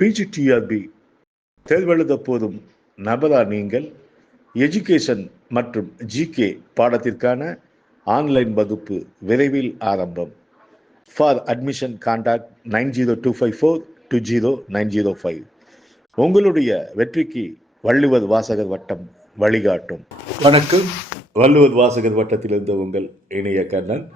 PGTRB தேர்வெழுத போதும் நபரா நீங்கள்? எஜுகேஷன் மற்றும் ஜிகே பாடத்திற்கான ஆன்லைன் வகுப்பு விரைவில் ஆரம்பம். For admission contact 9025420905. உங்களுடைய வெற்றிக்கு வள்ளுவர் வாசகர் வட்டம் வழிகாட்டும். வணக்கம். வள்ளுவர் வாசகர் வட்டத்திலிருந்து உங்கள் இணைய கண்ணன்.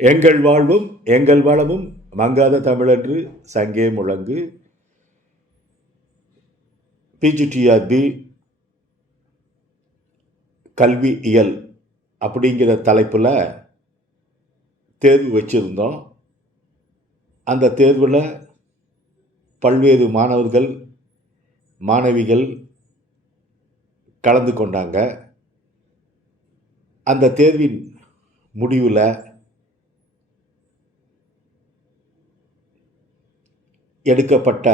எங்கள் வாழ்வும் எங்கள் வளமும் மங்காத தமிழன்று சங்கே முழங்கு. பிஜிடிஆர்பி கல்வியியல் அப்படிங்கிற தலைப்பில் தேர்வு வச்சுருந்தோம். அந்த தேர்வில் பல்வேறு மாணவர்கள் மாணவிகள் கலந்து கொண்டாங்க. அந்த தேர்வின் முடிவில் எடுக்கப்பட்ட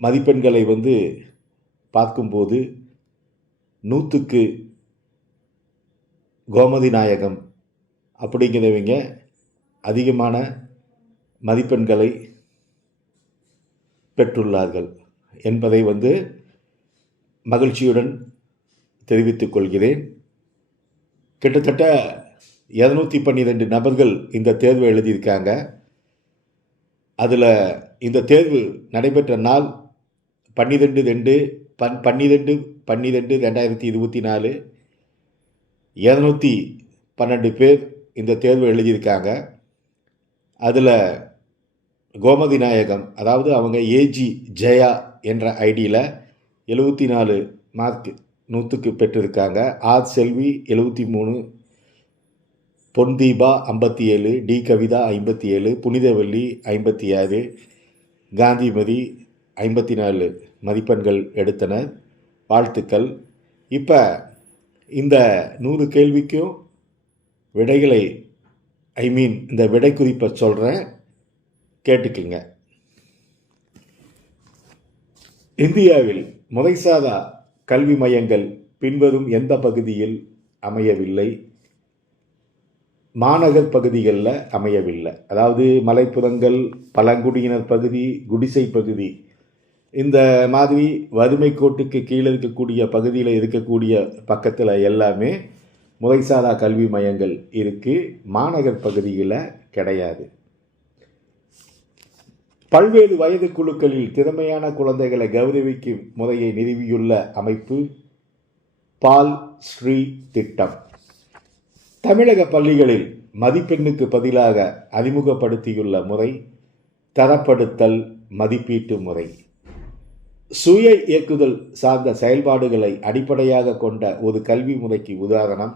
மதிப்பெண்களை பார்க்கும்போது 100க்கு கோமதி நாயகம் அப்படிங்கிறவங்க அதிகமான மதிப்பெண்களை பெற்றுள்ளார்கள் என்பதை மகிழ்ச்சியுடன் தெரிவித்துக் கொள்கிறேன். கிட்டத்தட்ட 212 நபர்கள் இந்த தேர்வை எழுதியிருக்காங்க. அதில் இந்த தேர்வு நடைபெற்ற நாள் 12/12/2024. 212 பேர் இந்த தேர்வு எழுதியிருக்காங்க. அதில் கோமதி நாயகம், அதாவது அவங்க ஏஜி ஜெயா என்ற ஐடியில் 74 மார்க் 100க்கு பெற்றிருக்காங்க. ஆர் செல்வி 73, பொன் தீபா 57, டி கவிதா 57, புனிதவல்லி 56, காந்திமதி 54 மதிப்பெண்கள் எடுத்தனர். வாழ்த்துக்கள். இப்போ இந்த 100 கேள்விக்கும் விடைகளை இந்த விடை குறிப்பை சொல்கிறேன், கேட்டுக்குங்க. இந்தியாவில் முறைசாரா கல்வி மையங்கள் பின்வரும் எந்த பகுதியில் அமையவில்லை? மாநகர் பகுதிகளில் அமையவில்லை. அதாவது மலைப்புறங்கள், பழங்குடியினர் பகுதி, குடிசை பகுதி, இந்த மாதிரி வறுமை கோட்டுக்கு கீழே இருக்கக்கூடிய பகுதியில் இருக்கக்கூடிய பக்கத்தில் எல்லாமே முறைசாரா கல்வி மையங்கள் இருக்குது. மாநகர் பகுதியில் கிடையாது. பல்வேறு வயது குழுக்களில் திறமையான குழந்தைகளை கௌரவிக்கும் முறையை நிறுவியுள்ள அமைப்பு பால் ஸ்ரீ திட்டம். தமிழக பள்ளிகளில் மதிப்பெண்ணுக்கு பதிலாக அறிமுகப்படுத்தியுள்ள முறை தரப்படுத்தல் மதிப்பீட்டு முறை. சுய இயக்குதல் சார்ந்த செயல்பாடுகளை அடிப்படையாக கொண்ட ஒரு கல்வி முறைக்கு உதாரணம்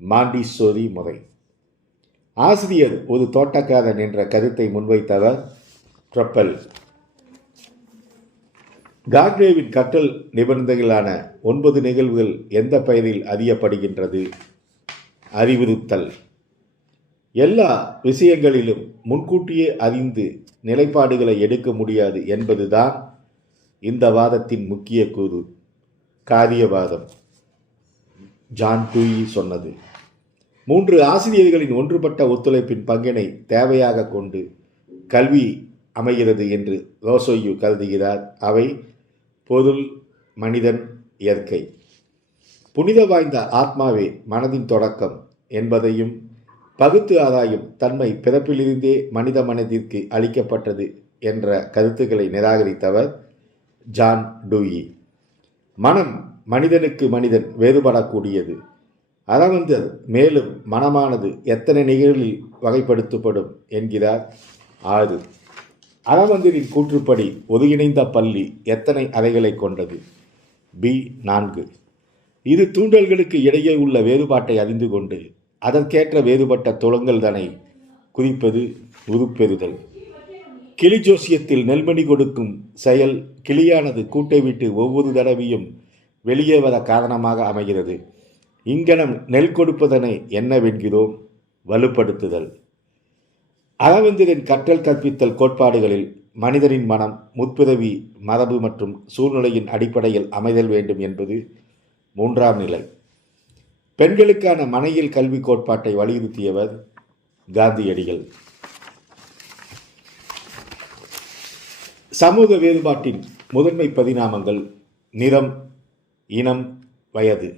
மாண்டிசோரி முறை. ஆசிரியர் ஒரு தோட்டக்காரன் என்ற கருத்தை முன்வைத்தவர் ட்ரப்பல். கார்ட்னேவின் கற்றல் நிபந்தனைகளான 9 நிகழ்வுகள் எந்த பெயரில் அறியப்படுகின்றது? அறிவுறுத்தல். எல்லா விஷயங்களிலும் முன்கூட்டியே அறிந்து நிலைப்பாடுகளை எடுக்க முடியாது என்பதுதான் இந்த வாதத்தின் முக்கிய கூறு. காரியவாதம். ஜான் டூயி சொன்னது. 3 ஆசிரியர்களின் ஒன்றுபட்ட ஒத்துழைப்பின் பங்கினை தேவையாக கொண்டு கல்வி அமைகிறது என்று ரோசோயு கருதுகிறார். அவை பொருள், மனிதன், இயற்கை. புனித வாய்ந்த ஆத்மாவே மனதின் தொடக்கம் என்பதையும் பகுத்து ஆராயும் தன்மை பிறப்பிலிருந்தே மனித மனதிற்கு அளிக்கப்பட்டது என்ற கருத்துக்களை நிராகரித்தவர் ஜான் டூயி. மனம் மனிதனுக்கு மனிதன் வேறுபடக்கூடியது. அரவிந்தர் மேலும் மனமானது எத்தனை நிகழ்வில் வகைப்படுத்தப்படும் என்கிறார். 6. அரவிந்தரின் கூற்றுப்படி ஒருங்கிணைந்த பள்ளி எத்தனை அறைகளை கொண்டது? பி 4. இது தூண்டல்களுக்கு இடையே உள்ள வேறுபாட்டை அறிந்து கொண்டு அதற்கேற்ற வேறுபட்ட துளங்கள்தனை குறிப்பது உருப்பெறுதல். கிளி ஜோசியத்தில் நெல்மணி கொடுக்கும் செயல் கிளியானது கூட்டை விட்டு ஒவ்வொரு தடவையும் வெளியே வர காரணமாக அமைகிறது. இங்கனம் நெல் கொடுப்பதனை என்னவென்கிறோம்? வலுப்படுத்துதல். அரவிந்தரின் கற்றல் கற்பித்தல் கோட்பாடுகளில் மனிதனின் மனம் முற்பிறவி மரபு மற்றும் சூழ்நிலையின் அடிப்படையில் அமைதல் வேண்டும் என்பது 3ஆம் நிலை. பெண்களுக்கான மனையில் கல்வி கோட்பாட்டை வலியுறுத்தியவர் காந்தியடிகள். சமூக வேறுபாட்டின் முதன்மை பரிணாமங்கள் நிறம், இனம், வயது.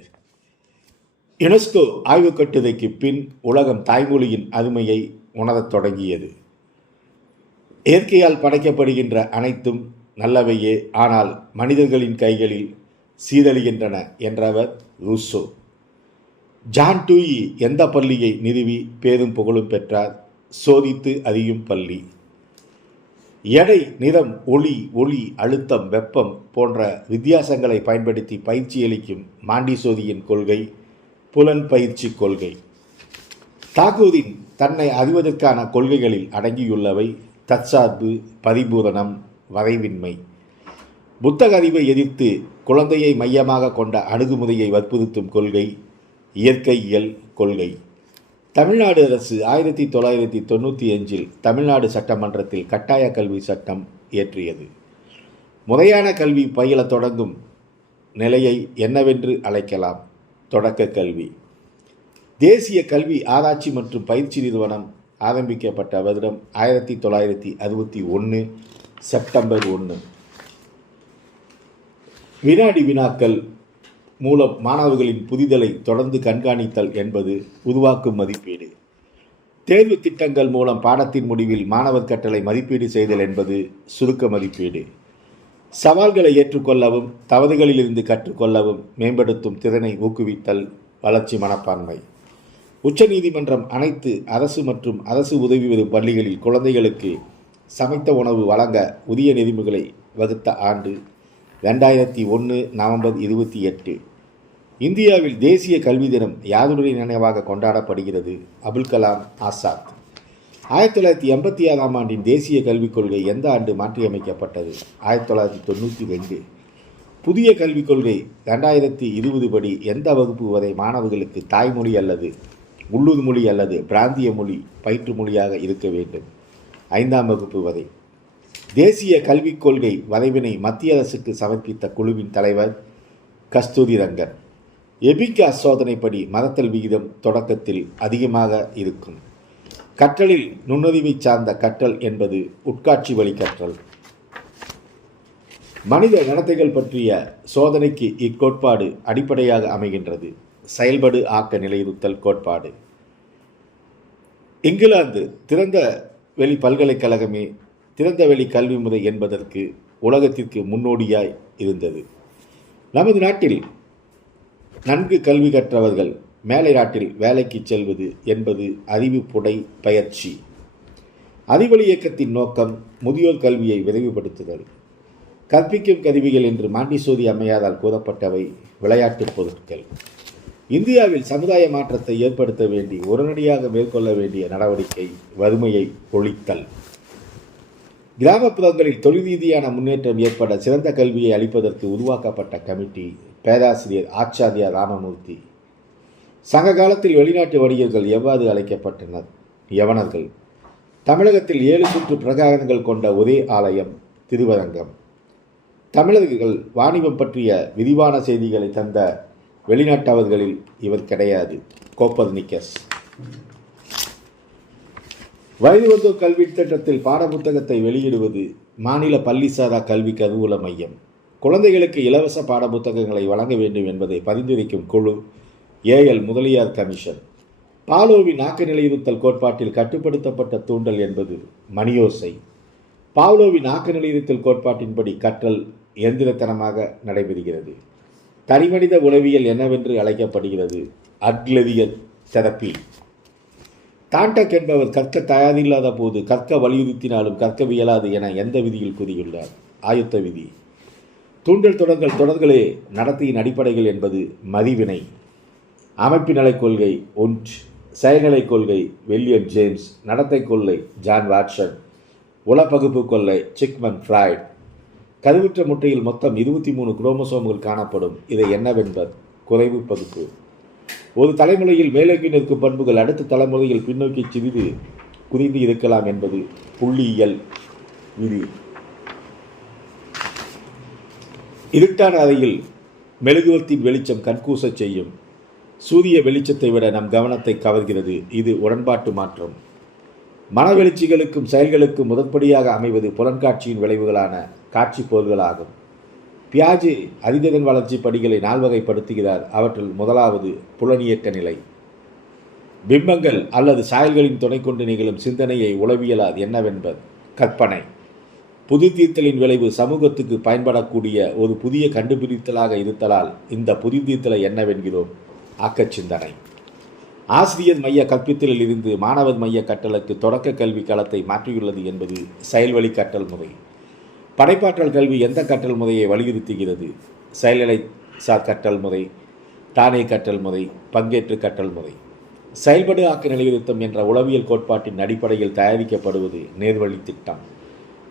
யுனெஸ்கோ ஆய்வு கட்டுரைக்கு பின் உலகம் தாய்மொழியின் அருமையை உணரத் தொடங்கியது. இயற்கையால் படைக்கப்படுகின்ற அனைத்தும் நல்லவையே, ஆனால் மனிதர்களின் கைகளில் சீரழிகின்றன என்றவர் ரூசோ. ஜான் டூயி எந்த பள்ளியை நிறுவி பேரும் புகழும் பெற்றார்? சோதித்து அறியும் பள்ளி. எடை, நிறம், ஒளி, அழுத்தம், வெப்பம் போன்ற வித்தியாசங்களை பயன்படுத்தி பயிற்சியளிக்கும் மாண்டிசோரியின் கொள்கை புலன் பயிற்சி கொள்கை. தாகூரின் தன்னை அறிவதற்கான கொள்கைகளில் அடங்கியுள்ளவை தற்சார்பு, பரிபூரணம், வரைவின்மை. புத்தக அறிவை எதிர்த்து குழந்தையை மையமாக கொண்ட அணுகுமுறையை வற்புறுத்தும் கொள்கை இயற்கையியல் கொள்கை. தமிழ்நாடு அரசு 1995 தமிழ்நாடு சட்டமன்றத்தில் கட்டாய கல்வி சட்டம் இயற்றியது. முறையான கல்வி பயில தொடங்கும் நிலையை என்னவென்று அழைக்கலாம்? தொடக்க கல்வி. தேசிய கல்வி ஆராய்ச்சி மற்றும் பயிற்சி நிறுவனம் ஆரம்பிக்கப்பட்ட வருடம் 1961 செப்டம்பர் 1. வினாடி வினாக்கள் மூலம் மாணவர்களின் புரிதலை தொடர்ந்து கண்காணித்தல் என்பது உருவாக்கும் மதிப்பீடு. தேர்வு திட்டங்கள் மூலம் பாடத்தின் முடிவில் மாணவர் கற்றலை மதிப்பீடு செய்தல் என்பது சுருக்க மதிப்பீடு. சவால்களை ஏற்றுக்கொள்ளவும் தவறுகளிலிருந்து கற்றுக்கொள்ளவும் மேம்படுத்தும் திறனை ஊக்குவித்தல் வளர்ச்சி மனப்பான்மை. உச்சநீதிமன்றம் அனைத்து அரசு மற்றும் அரசு உதவி பெறும் பள்ளிகளில் குழந்தைகளுக்கு சமைத்த உணவு வழங்க உரிய நெறிமுறைகளை வகுத்த ஆண்டு 2001 நவம்பர் 28. இந்தியாவில் தேசிய கல்வி தினம் யாருடைய நினைவாக கொண்டாடப்படுகிறது? அபுல் கலாம் ஆசாத். 1986 ஆண்டின் தேசிய கல்விக் கொள்கை எந்த ஆண்டு மாற்றியமைக்கப்பட்டது? 1992. புதிய கல்விக் கொள்கை 2020 படி எந்த வகுப்பு வரை மாணவர்களுக்கு தாய்மொழி அல்லது உள்ளூர் மொழி அல்லது பிராந்திய மொழி பயிற்று மொழியாக இருக்க வேண்டும்? 5ஆம் வகுப்பு வரை. தேசிய கல்விக் கொள்கை வரைவினை மத்திய அரசுக்கு சமர்ப்பித்த குழுவின் தலைவர் கஸ்தூரி ரங்கன். எபிகா சோதனைப்படி மறத்தல் விகிதம் தொடக்கத்தில் அதிகமாக இருக்கும். கற்றலில் நுண்ணறிவை சார்ந்த கற்றல் என்பது உட்காட்சி வழி கற்றல். மனித நடத்தைகள் பற்றிய சோதனைக்கு இக்கோட்பாடு அடிப்படையாக அமைகின்றது. செயல்படு ஆக்க நிலையுறுத்தல் கோட்பாடு. இங்கிலாந்து திறந்த வெளி பல்கலைக்கழகமே திறந்த வெளி கல்வி முறை என்பதற்கு உலகத்திற்கு முன்னோடியாய் இருந்தது. நமது நாட்டில் நன்கு கல்வி கற்றவர்கள் மேலை நாட்டில் வேலைக்கு செல்வது என்பது அறிவு புடை பயிற்சி. அறிவொளி இயக்கத்தின் நோக்கம் முதியோர் கல்வியை விரைவுபடுத்துதல். கற்பிக்கும் கருவிகள் என்று மாண்டிசோரி அம்மையாரால் கூறப்பட்டவை விளையாட்டுப் பொருட்கள். இந்தியாவில் சமுதாய மாற்றத்தை ஏற்படுத்த வேண்டி உடனடியாக மேற்கொள்ள வேண்டிய நடவடிக்கை வறுமையை ஒழித்தல். கிராமப்புறங்களில் தொழில் ரீதியான முன்னேற்றம் ஏற்பட சிறந்த கல்வியை அளிப்பதற்கு உருவாக்கப்பட்ட கமிட்டி பேராசிரியர் ஆச்சாரியா ராமமூர்த்தி. சங்க காலத்தில் வெளிநாட்டு வணிகர்கள் எவ்வாறு அழைக்கப்பட்டனர்? யவனர்கள். தமிழகத்தில் 7 சுற்று பிரகாரங்கள் கொண்ட ஒரே ஆலயம் திருவரங்கம். தமிழர்கள் வாணிபம் பற்றிய விரிவான செய்திகளை தந்த வெளிநாட்டவர்களில் இவர் கிடையாது. கோப்பர்னிக்கஸ். வயதுவந்தோர் கல்வி திட்டத்தில் பாடப்புத்தகத்தை வெளியிடுவது மாநில பள்ளிசாரா கல்வி கருவூல மையம். குழந்தைகளுக்கு இலவச பாடப்புத்தகங்களை வழங்க வேண்டும் என்பதை பரிந்துரைக்கும் குழு ஏஎல் முதலியார் கமிஷன். பாவ்லோவின் ஆக்க நிலையுறுத்தல் கோட்பாட்டில் கட்டுப்படுத்தப்பட்ட தூண்டல் என்பது மணியோசை. பாவ்லோவின் ஆக்க நிலையுறுத்தல் கோட்பாட்டின்படி கற்றல் இயந்திரத்தனமாக நடைபெறுகிறது. தனிமனித உளவியல் என்னவென்று அழைக்கப்படுகிறது? அட்லரியல் தெரப்பி. டாண்டக் என்பவர் கற்க தயாரில்லாத போது கற்க வலியுறுத்தினாலும் கற்கவியலாது என எந்த விதியில் கூறியுள்ளார்? ஆயுத்த விதி. தூண்டல் தொடர்களே நடத்தையின் அடிப்படைகள் என்பது மதிவினை. அமைப்பினலை கொள்கை ஒன்ட். செயல்நிலை கொள்கை வில்லியம் ஜேம்ஸ். நடத்தை கொள்கை ஜான் வாட்சன். உளப்பகுப்பு கொள்கை சிக்மண்ட் ஃப்ராய்ட். கருவுற்ற முட்டையில் மொத்தம் 23 குரோமோசோம்கள் காணப்படும். இதை என்னவென்பர்? குறைவு பகுப்பு. ஒரு தலைமுறையில் மேலோக்கி நிற்கும் பண்புகள் அடுத்த தலைமுறையில் பின்னோக்கி சிறிது குறைந்து இருக்கலாம் என்பது புள்ளியியல் விதி. இருட்டான அறையில் மெழுகுவர்த்தின் வெளிச்சம் கண்கூசச் செய்யும். சூரிய வெளிச்சத்தை விட நம் கவனத்தை கவர்கிறது. இது உடன்பாட்டு மாற்றம். மனவெழுச்சிகளுக்கும் செயல்களுக்கும் முதற்படியாக அமைவது புலன்காட்சியின் விளைவுகளான காட்சி போர்களாகும். பியாஜே அறிந்ததன் வளர்ச்சி படிகளை நால்வகைப்படுத்துகிறார். அவற்றில் முதலாவது புலனியக்க நிலை. பிம்பங்கள் அல்லது சாயல்களின் துணை கொண்டு நிகழும் சிந்தனையை உளவியலார் என்னவென்பது கற்பனை. புதுத்தீர்த்தலின் விளைவு சமூகத்துக்கு பயன்படக்கூடிய ஒரு புதிய கண்டுபிடித்தலாக இருத்தலால் இந்த புதுத்தீர்த்தலை என்னவென்கிறோம் ஆக்கச் சிந்தனை. ஆசிரியர் மைய கற்பித்தலில் இருந்து மாணவர் மைய கற்றலுக்கு தொடக்க கல்வி களத்தை மாற்றியுள்ளது என்பது செயல்வழி கற்றல் முறை. படைப்பாற்றல் கல்வி எந்த கற்றல் முறையை வலியுறுத்துகிறது? செயல்நிலை சார் கற்றல் முறை, தானே கற்றல் முறை, பங்கேற்று கற்றல் முறை. செயல்படு ஆக்க நிலைநிறுத்தம் என்ற உளவியல் கோட்பாட்டின் அடிப்படையில் தயாரிக்கப்படுவது நேர்வழி திட்டம்.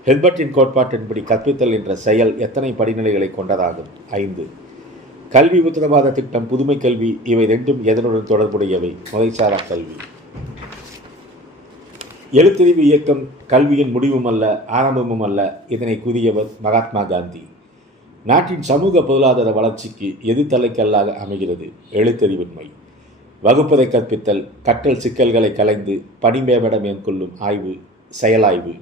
ஹெல்பர்ட்டின் கோட்பாட்டின்படி கற்பித்தல் என்ற செயல் எத்தனை படிநிலைகளை கொண்டதாகும்? 5. கல்வி உத்தரவாத திட்டம், புதுமை கல்வி, இவை ரெண்டும் எதனுடன் தொடர்புடையவை? முறைசாரா கல்வி. எழுத்தறிவு இயக்கம் கல்வியின் முடிவும் அல்ல, ஆரம்பமும் அல்ல. இதனை கூறியவர் மகாத்மா காந்தி. நாட்டின் சமூக பொருளாதார வளர்ச்சிக்கு எது தலைக்கல்லாக அமைகிறது? எழுத்தறிவின்மை. வகுப்பறை கற்பித்தல், கற்றல் சிக்கல்களை களைந்து பணிமேம்பட மேற்கொள்ளும் ஆய்வு, செயலாய்வு.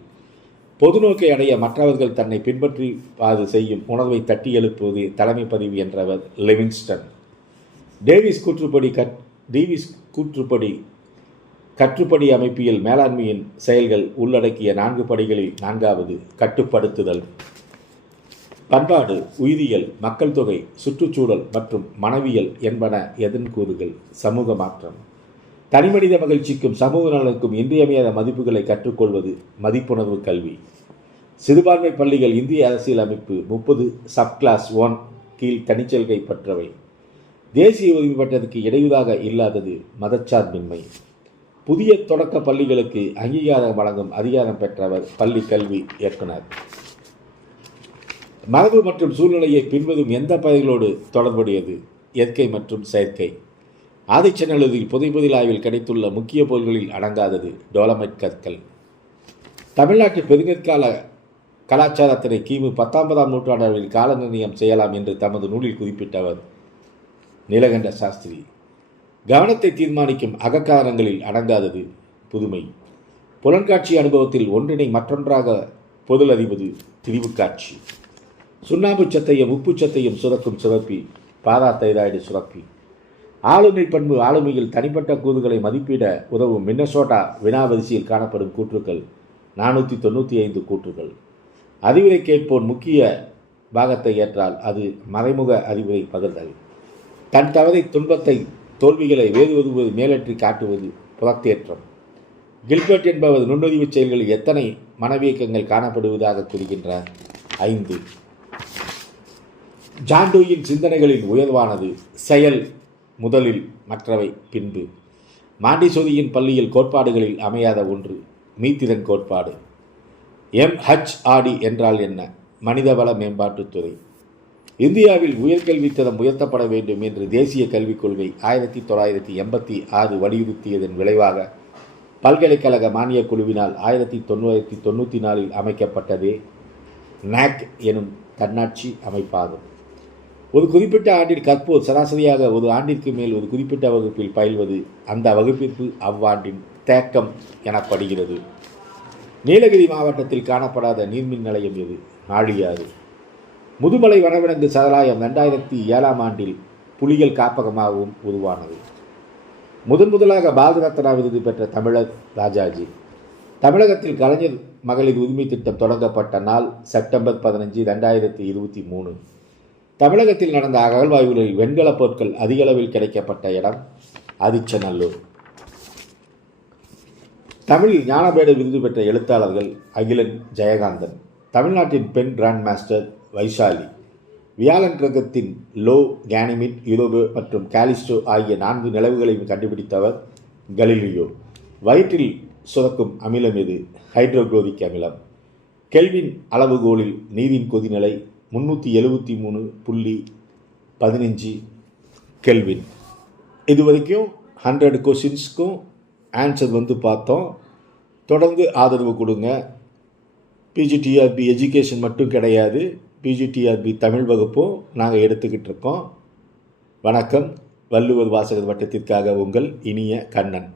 பொதுநோக்கை அடைய மற்றவர்கள் தன்னை பின்பற்றி அது செய்யும் உணர்வை தட்டி எழுப்புவது தலைமை பதிவு என்றவர் லிவிங்ஸ்டன். டேவிஸ் கூற்றுப்படி கற்றுப்படி அமைப்பியல் மேலாண்மையின் செயல்கள் உள்ளடக்கிய 4 படிகளில் 4வது கட்டுப்படுத்துதல். பண்பாடு, உயிரியல், மக்கள் தொகை, சுற்றுச்சூழல் மற்றும் மனவியல் என்பன எதன் கூறுகள்? சமூக மாற்றம். தனிமனித மகிழ்ச்சிக்கும் சமூக நலனுக்கும் இன்றியமையாத மதிப்புகளை கற்றுக்கொள்வது மதிப்புணர்வு கல்வி. சிறுபான்மை பள்ளிகள் இந்திய அரசியல் அமைப்பு 30 சப்கிளாஸ் 1 கீழ் தனிச்சலுகை பெற்றவை. தேசிய உரிமை பெற்றதற்கு இடையூறாக இல்லாதது மதச்சார்பின்மை. புதிய தொடக்க பள்ளிகளுக்கு அங்கீகாரம் வழங்கும் அதிகாரம் பெற்றவர் பள்ளி கல்வி இயக்குனர். மரபு மற்றும் சூழ்நிலையை பின்வரும் எந்த பகுதிகளோடு தொடர்புடையது? இயற்கை மற்றும் செயற்கை. ஆதிச்சநல்லூரில் புதைபொதில் ஆய்வில் கிடைத்துள்ள முக்கிய பொருள்களில் அடங்காதது டோலமைட் கற்கள். தமிழ்நாட்டில் பெருங்கற்கால கலாச்சாரத்தினை கிமு 19ஆம் நூற்றாண்டில் கால நிர்ணயம் செய்யலாம் என்று தமது நூலில் குறிப்பிட்டவர் நீலகண்ட சாஸ்திரி. கவனத்தை தீர்மானிக்கும் அகக்காரணங்களில் அடங்காதது புதுமை. புலன்காட்சி அனுபவத்தில் ஒன்றினை மற்றொன்றாக பொருளறிவது திரிவு காட்சி. சுண்ணாம்பு சத்தையும் உப்பு சத்தையும் சுரக்கும் சுரப்பி பாராதைராய்டு சுரப்பி. ஆளுமை பண்பு ஆளுமையில் தனிப்பட்ட கூறுகளை மதிப்பிட உதவும் மின்னசோட்டா வினாவரிசையில் காணப்படும் கூற்றுக்கள் 495 கூற்றுகள். அறிவுரை கேட்போன் முக்கிய பாகத்தை ஏற்றால் அது மறைமுக அறிவுரை பகிர்தல். தன் தவறை, துன்பத்தை, தோல்விகளை வேறு ஒருவர் மேலேற்றி காட்டுவது புறத்தேற்றம். கில்பர்ட் என்பவர் நுண்ணறிவு செயல்களில் எத்தனை மனவியக்கங்கள் காணப்படுவதாக கூறுகின்றார்? 5. ஜான்டூயின் சிந்தனைகளின் உயர்வானது செயல் முதலில், மற்றவை பின்பு. மாண்டிசோரியின் பள்ளியில் கோட்பாடுகளில் அமையாத ஒன்று மீத்திறன் கோட்பாடு. MHRD என்றால் என்ன? மனிதவள மேம்பாட்டுத்துறை. இந்தியாவில் உயர்கல்வித்தரம் உயர்த்தப்பட வேண்டும் என்று தேசிய கல்விக் கொள்கை 1986 வலியுறுத்தியதன் விளைவாக பல்கலைக்கழக மானியக் குழுவினால் 1994 அமைக்கப்பட்டதே NAC எனும் தன்னாட்சி அமைப்பாகும். ஒரு குறிப்பிட்ட ஆண்டில் கற்போர் சராசரியாக ஒரு ஆண்டிற்கு மேல் ஒரு குறிப்பிட்ட வகுப்பில் பயில்வது அந்த வகுப்பிற்கு அவ்வாண்டின் தேக்கம் எனப்படுகிறது. நீலகிரி மாவட்டத்தில் காணப்படாத நீர்மின் நிலையம் எது? ஆழியாறு. முதுமலை வனவிலங்கு சரணாலயம் 2007ஆம் ஆண்டில் புலிகள் காப்பகமாகவும் உருவானது. முதலாக பாரத ரத்னா விருது பெற்ற தமிழர் ராஜாஜி. தமிழகத்தில் கலைஞர் மகளிர் உரிமை திட்டம் தொடங்கப்பட்ட நாள் செப்டம்பர் 15, 2023. தமிழகத்தில் நடந்த அகழ்வாய்வுகளில் வெண்கலப் பொருட்கள் அதிக அளவில் கிடைக்கப்பட்ட இடம் ஆதிச்சநல்லூர். தமிழில் ஞானபீட விருது பெற்ற எழுத்தாளர்கள் அகிலன் ஜெயகாந்தன். தமிழ்நாட்டின் பெண் கிராண்ட் மாஸ்டர் வைஷாலி. வியாழன் கிரகத்தின் லோ, கேனிமிட், யூரோபோ மற்றும் காலிஸ்டோ ஆகிய 4 நிலவுகளையும் கண்டுபிடித்தவர் கலீலியோ. வயிற்றில் சுரக்கும் அமிலம் எது? ஹைட்ரோகுளோரிக் அமிலம். கெல்வின் அளவுகோலில் நீரின் கொதிநிலை 373.15 கெல்வின். இது வரைக்கும் 100 கொஷின்ஸ்க்கும் ஆன்சர் பார்த்தோம். தொடர்ந்து ஆதரவு கொடுங்க. பிஜிடிஆர்பி எஜுகேஷன் மட்டும் கிடையாது, பிஜிடிஆர்பி தமிழ் வகுப்பும் நாங்கள் எடுத்துக்கிட்டு இருக்கோம். வணக்கம். வள்ளுவர் வாசகர் வட்டத்திற்காக உங்கள் இனிய கண்ணன்.